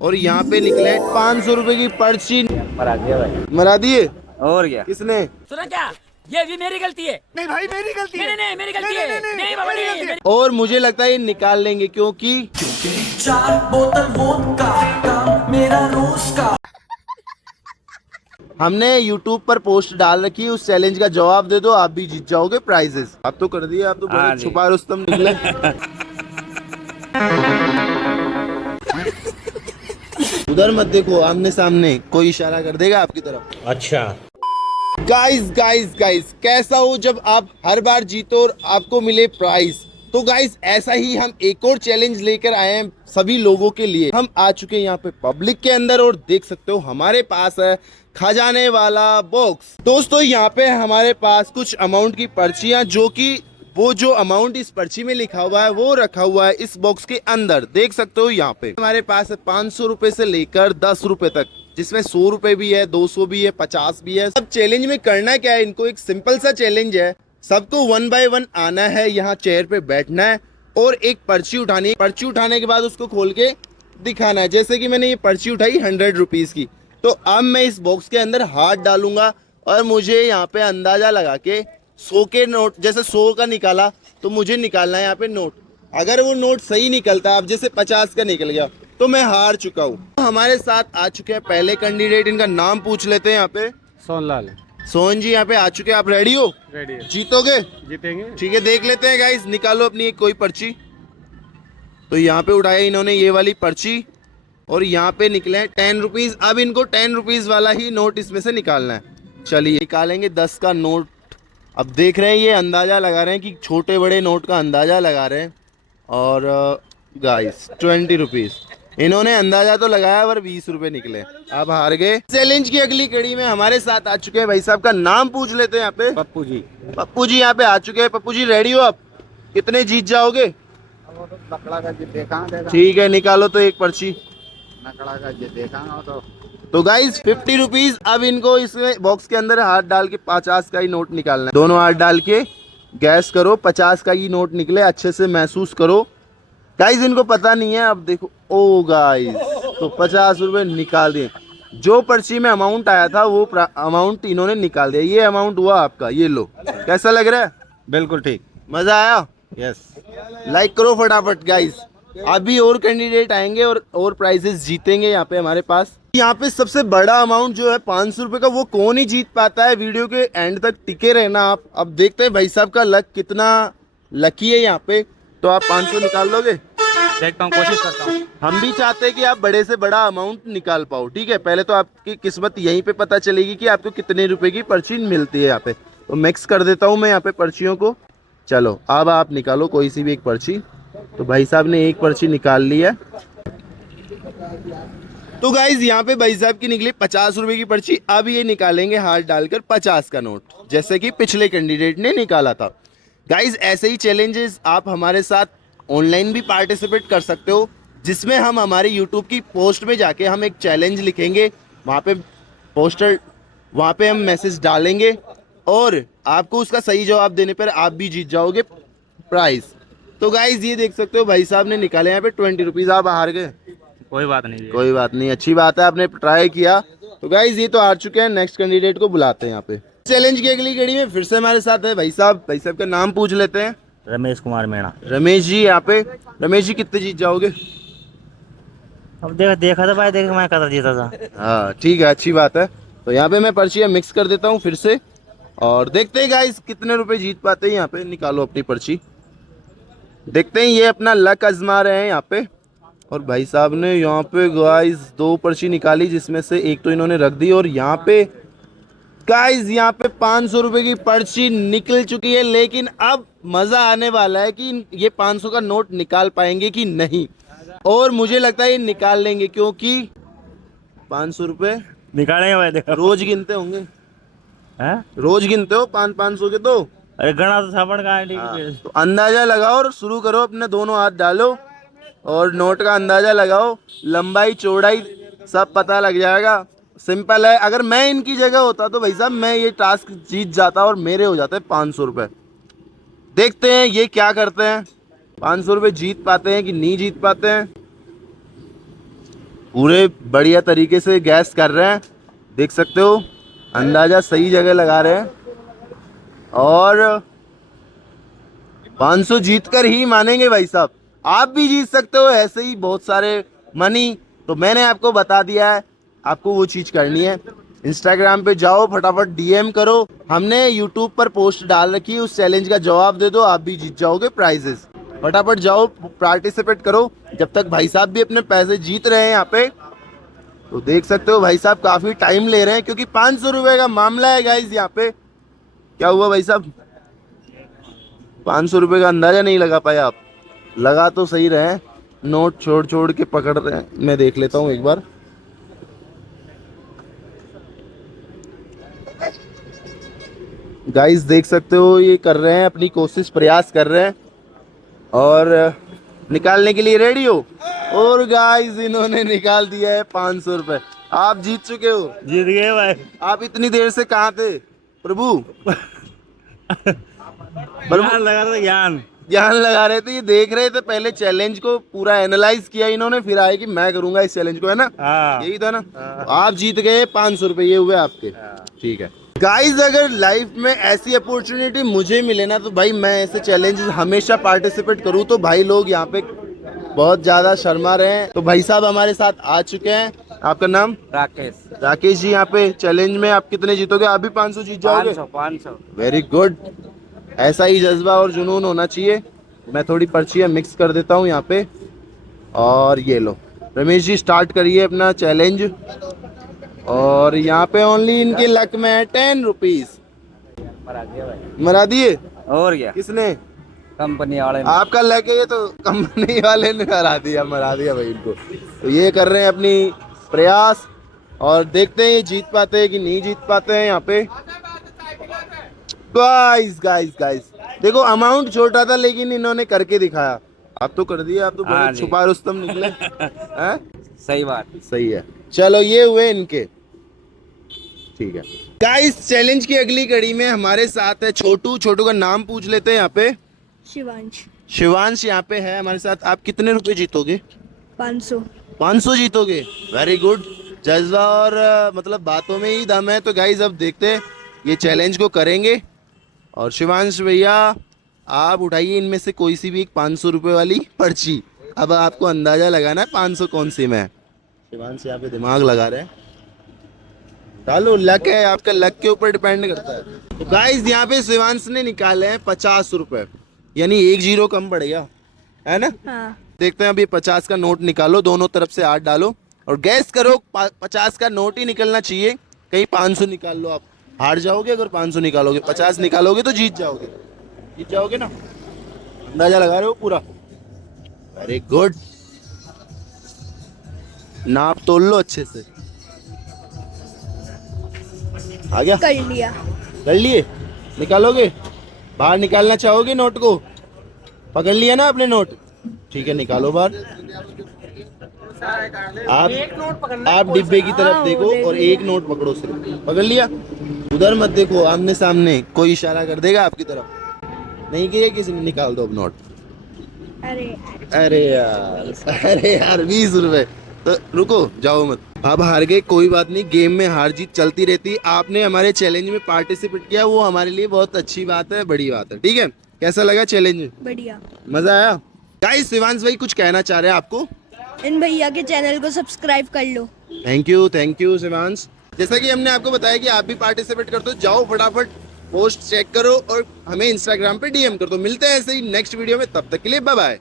और यहाँ पे निकले 500 रुपए की पर्ची। मरा दिया भाई। मरा दिए? और क्या? किसने? सुना क्या? ये भी मेरी गलती है। नहीं भाई मेरी गलती है। नहीं नहीं मेरी गलती है। नहीं बाबा नहीं। और मुझे लगता है ये निकाल लेंगे क्योंकि 4 बोतल वोदका काम मेरा रोज का। हमने YouTube पर पोस्ट डाल रखी है, उस चैलेंज का जवाब दे दो, आप भी जीत जाओगे प्राइजेस। आप तो कर दिए, आप तो हाँ बड़े जी। छुपा रुस्तम निकले। उधर मत देखो, आमने सामने कोई इशारा कर देगा आपकी तरफ। अच्छा। गाइस गाइस गाइस, कैसा हो जब आप हर बार जीतो और आपको मिले प्राइज। तो गाइस ऐसा ही हम एक और चैलेंज लेकर आए हैं सभी लोगों के लिए। हम आ चुके हैं यहाँ पे पब्लिक के अंदर और देख सकते हो हमारे पास है खजाने वाला बॉक्स। दोस्तों यहाँ पे हमारे पास कुछ अमाउंट की पर्चियां, जो कि वो जो अमाउंट इस पर्ची में लिखा हुआ है वो रखा हुआ है इस बॉक्स के अंदर। देख सकते हो यहाँ पे हमारे पास है 500 रुपए से लेकर 10 रुपए तक, जिसमें 100 रुपए भी है, 200 भी है, 50 भी है। अब चैलेंज में करना क्या है, इनको एक सिंपल सा चैलेंज है, सबको 1 बाय 1 आना है, यहाँ चेयर पे बैठना है और एक पर्ची उठानी है। पर्ची उठाने के बाद उसको खोल के दिखाना है। जैसे कि मैंने ये पर्ची उठाई 100 रुपीज की, तो अब मैं इस बॉक्स के अंदर हाथ डालूंगा और मुझे यहाँ पे अंदाजा लगा के 100 के नोट, जैसे 100 का निकाला तो मुझे निकालना है यहाँ पे नोट। अगर वो नोट सही निकलता, अब जैसे 50 का निकल गया तो मैं हार चुका हूँ। हमारे साथ आ चुके हैं पहले कैंडिडेट, इनका नाम पूछ लेते हैं। यहाँ पे सोनलाल सोहन जी यहाँ पे आ चुके हैं, आप रेडी हो? रेडी है। जीतोगे? जीतेंगे। ठीक है, देख लेते हैं गाइस, निकालो अपनी एक कोई पर्ची। तो यहाँ पे उठाया इन्होंने ये वाली पर्ची और यहाँ पे निकले 10 रुपीज। अब इनको 10 रुपीज वाला ही नोट इसमें से निकालना है। चलिए निकालेंगे 10 का नोट। अब देख रहे हैं, ये अंदाजा लगा रहे हैं कि छोटे बड़े नोट का अंदाजा लगा रहे हैं। और गाइस 20 रुपीज इन्होंने अंदाजा तो लगाया पर 20 रुपए निकले, अब हार गए। चैलेंज की अगली कड़ी में हमारे साथ आ चुके हैं भाई साहब, का नाम पूछ लेते हैं यहाँ पे। पप्पू जी। पप्पू जी यहाँ पे आ चुके हैं। पप्पू जी रेडी हो आप? कितने जीत जाओगे? नकड़ा का जीत देखा ठीक है, निकालो तो एक पर्ची। नकड़ा का जीत देखा तो गाइस 50 रुपीज। अब इनको इस बॉक्स के अंदर हाथ डाल के 50 का ही नोट निकालना है। दोनों हाथ डाल के गैस करो, 50 का ही नोट निकले, अच्छे से महसूस करो। गाइस इनको पता नहीं है, अब देखो। ओ गाइस, तो 50 रुपए निकाल दिए। जो पर्ची में अमाउंट आया था वो अमाउंट इन्होंने निकाल दिया। ये अमाउंट हुआ आपका, ये लो। कैसा लग रहा है? बिल्कुल ठीक। मजा आया? यस। लाइक करो फटाफट गाइस। अभी और कैंडिडेट आएंगे और प्राइजेस जीतेंगे यहाँ पे हमारे पास। यहाँ पे सबसे बड़ा अमाउंट जो है 500 रुपए का, वो कौन ही जीत पाता है। वीडियो के एंड तक टिके रहना आप। अब देखते हैं भाई साहब का लक कितना लकी है यहाँ पे। तो आप 500 निकाल लोगे? देखता हूँ, कोशिश करता हूँ। हम भी चाहते हैं कि आप बड़े से बड़ा अमाउंट निकाल पाओ। ठीक है, पहले तो आपकी किस्मत यहीं पे पता चलेगी कि आपको कितने रुपए की पर्ची मिलती है यहाँ पे। तो मिक्स कर देता हूँ मैं यहाँ पे पर्चियों को। चलो अब आप निकालो कोई सी भी एक पर्ची। तो भाई साहब ने एक पर्ची निकाल ली है। तो गाइज यहाँ पे भाई साहब की निकली 50 रुपए की पर्ची। अब ये निकालेंगे हाथ डालकर 50 का नोट, जैसे कि पिछले कैंडिडेट ने निकाला था। गाइज ऐसे ही चैलेंजेस आप हमारे साथ ऑनलाइन भी पार्टिसिपेट कर सकते हो, जिसमें हम हमारे यूट्यूब की पोस्ट में जाके हम एक चैलेंज लिखेंगे, वहाँ पे पोस्टर, वहाँ पे हम मैसेज डालेंगे और आपको उसका सही जवाब देने पर आप भी जीत जाओगे प्राइज। तो गाइज ये देख सकते हो भाई साहब ने निकाले यहाँ पे 20 रुपीज। आप हार गए, कोई बात नहीं। कोई बात नहीं, अच्छी बात है, आपने ट्राई किया। तो गाइज ये तो हार चुके हैं। नेक्स्ट कैंडिडेट को बुलाते हैं यहाँ पे। चैलेंज की अगली कड़ी में फिर से हमारे साथ है भाई साहब। भाई साहब का नाम पूछ लेते हैं। रमेश कुमार मीणा। रमेश जी यहाँ पे। रमेश जी कितने जीत जाओगे? अब देखा था भाई, देख मैं कदर जीता था। हाँ ठीक है, अच्छी बात है। तो यहाँ पे मैं पर्चियाँ मिक्स कर देता हूँ फिर से और देखते हैं गाइस कितने रुपए जीत पाते हैं। यहाँ पे निकालो अपनी पर्ची, देखते हैं। ये अपना लक आजमा रहे हैं यहाँ पे। और भाई साहब ने यहाँ पे गाइस 2 पर्ची निकाली, जिसमें से एक तो इन्होंने रख दी। और यहाँ पे गाइस यहाँ पे 500 रुपए की पर्ची निकल चुकी है। लेकिन अब मजा आने वाला है कि ये 500 का नोट निकाल पाएंगे कि नहीं। और मुझे लगता है ये निकाल लेंगे, क्योंकि 500 रुपए निकालेंगे भाई, देखो। रोज गिनते होंगे। हैं? रोज गिनते हो 500 के? तो अरे गणा तो साबण का है। ठीक हाँ, है। तो अंदाजा लगाओ और शुरू करो। अपने दोनों हाथ डालो और नोट का अंदाजा लगाओ, लंबाई चौड़ाई सब पता लग जाएगा। सिंपल है। अगर मैं इनकी जगह होता तो भाई साहब मैं ये टास्क जीत जाता और मेरे हो जाते 500 रुपए। देखते हैं ये क्या करते हैं, 500 रुपए जीत पाते हैं कि नहीं जीत पाते हैं। पूरे बढ़िया तरीके से गैस कर रहे हैं, देख सकते हो, अंदाजा सही जगह लगा रहे हैं। और 500 जीत कर ही मानेंगे भाई साहब, आप भी जीत सकते हो ऐसे ही बहुत सारे मनी। तो मैंने आपको बता दिया है, आपको वो चीज़ करनी है। इंस्टाग्राम पे जाओ, फटाफट डीएम करो, हमने यूट्यूब पर पोस्ट डाल रखी है, उस चैलेंज का जवाब दे दो, आप भी जीत जाओगे प्राइजेस। फटाफट जाओ, पार्टिसिपेट करो, जब तक भाई साहब भी अपने पैसे जीत रहे हैं यहाँ पे। तो देख सकते हो भाई साहब काफ़ी टाइम ले रहे हैं, क्योंकि 500 रुपये का मामला है गाइज यहाँ पे। क्या हुआ भाई साहब, 500 रुपये का अंदाजा नहीं लगा पाए आप? लगा तो सही रहे, नोट छोड़ छोड़ के पकड़ रहे हैं। मैं देख लेता हूँ एक बार। गाइस देख सकते हो, ये कर रहे हैं, अपनी कोशिश प्रयास कर रहे हैं और निकालने के लिए रेडी हो। और गाइस इन्होंने निकाल दिया है 500 रुपये। आप जीत चुके हो। जीत गए भाई। आप इतनी देर से कहाँ थे प्रभु? ज्ञान लगा रहे थे, ज्ञान लगा रहे थे, ये देख रहे थे, पहले चैलेंज को पूरा एनालाइज किया इन्होंने, फिर आए कि मैं करूंगा इस चैलेंज को, है ना? हाँ। यही था ना? आप जीत गए 500 रुपये, ये हुए आपके। ठीक है गाइज, अगर लाइफ में ऐसी अपॉर्चुनिटी मुझे मिले ना, तो भाई मैं ऐसे चैलेंज हमेशा पार्टिसिपेट करूँ। तो भाई लोग यहाँ पे बहुत ज़्यादा शर्मा रहे हैं। तो भाई साहब हमारे साथ आ चुके हैं। आपका नाम? राकेश जी। यहाँ पे चैलेंज में आप कितने जीतोगे? आप भी 500 जीत जाओगे? 500। वेरी गुड, ऐसा ही जज्बा और जुनून होना चाहिए। मैं थोड़ी पर्चियाँ मिक्स कर देता हूँ यहाँ पे, और ये लो रमेश जी स्टार्ट करिए अपना चैलेंज। और यहाँ पे ओनली इनके लक में है 10 रुपीज। मरा दिए? और क्या, किसने? कंपनी वाले ने। आपका लक है ये, तो कंपनी वाले ने मरा दिया भाई इनको। तो ये कर रहे हैं अपनी प्रयास, और देखते हैं ये जीत पाते हैं कि नहीं जीत पाते हैं यहाँ पे। गाइस देखो, अमाउंट छोटा था लेकिन इन्होंने करके दिखाया। आप तो कर दिए, आप तो बड़े छुपा रुस्तम निकले हैं। सही बात, सही है। चलो ये हुए इनके, ठीक है। गाइस चैलेंज की अगली कड़ी में हमारे साथ है छोटू का नाम पूछ लेते हैं यहाँ पे। शिवांश यहाँ पे है हमारे साथ। आप कितने रुपए जीतोगे? 500 जीतोगे। वेरी गुड, जज्बा और मतलब बातों में ही दम है। तो गाइस अब देखते हैं, ये चैलेंज को करेंगे। और शिवांश भैया आप उठाइए इनमें से कोई सी भी एक 500 रुपये वाली पर्ची। अब आपको अंदाजा लगाना है 500 कौन सी में है। शिवांश यहाँ पे दिमाग लगा रहे हैं। डालो, लक है, आपका लक के ऊपर डिपेंड करता है। तो गाइस यहाँ पे शिवांश ने निकाले हैं 50 रुपये, यानी 1 जीरो कम पड़ गया, है ना? हाँ। देखते हैं, अभी 50 का नोट निकालो, दोनों तरफ से 8 डालो और गैस करो 50 का नोट ही निकलना चाहिए। कहीं 500 निकाल लो, आप हार जाओगे अगर 500 निकालोगे। 50 निकालोगे तो जीत जाओगे ना? अंदाजा लगा रहे हो पूरा? वेरी गुड, नाप तोल लो अच्छे से। आ गया? कर लिए? निकालोगे? बाहर निकालना चाहोगे नोट को? पकड़ लिया ना आपने नोट? ठीक है, निकालो बाहर। आप डिब्बे की तरफ देखो और एक नोट पकड़ो, सिर्फ पकड़ लिया। उधर मत देखो, आमने सामने, कोई इशारा कर देगा आपकी तरफ। नहीं किया किसी ने? निकाल दो अब नोट। अरे यार 20 रुपए। तो रुको, जाओ मत। अब हार गए, कोई बात नहीं, गेम में हार जीत चलती रहती। आपने हमारे चैलेंज में पार्टिसिपेट किया, वो हमारे लिए बहुत अच्छी बात है, बड़ी बात है। ठीक है, कैसा लगा चैलेंज? बढ़िया, मजा आया। गाइस शिवांश भाई कुछ कहना चाह रहे हैं आपको? इन भैया के चैनल को सब्सक्राइब कर लो। Thank you Shivansh. जैसा कि हमने आपको बताया कि आप भी पार्टिसिपेट कर दो, जाओ फटाफट पोस्ट चेक करो और हमें इंस्टाग्राम पे डीएम कर दो। मिलते हैं ऐसे ही नेक्स्ट वीडियो में, तब तक के लिए बाय बाय।